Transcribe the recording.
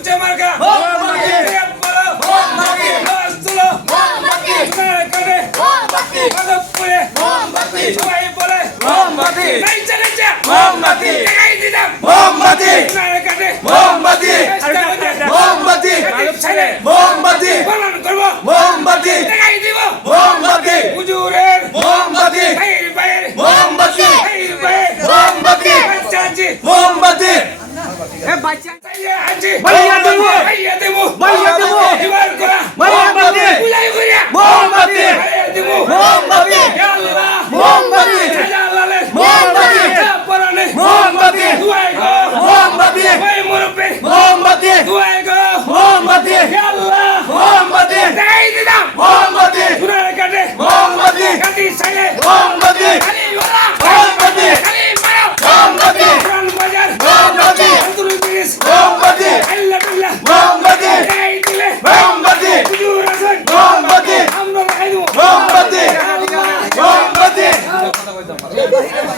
చుంచమరగా মোমবাতি মোমবাতি মোমবাতি হুজুরের মোমবাতি মোমবাতি মোমবাতি মোমবাতি মোমবাতি মোহাম্মদী মোহাম্মদী মোহাম্মদী মোহাম্মদী どういう意味なの?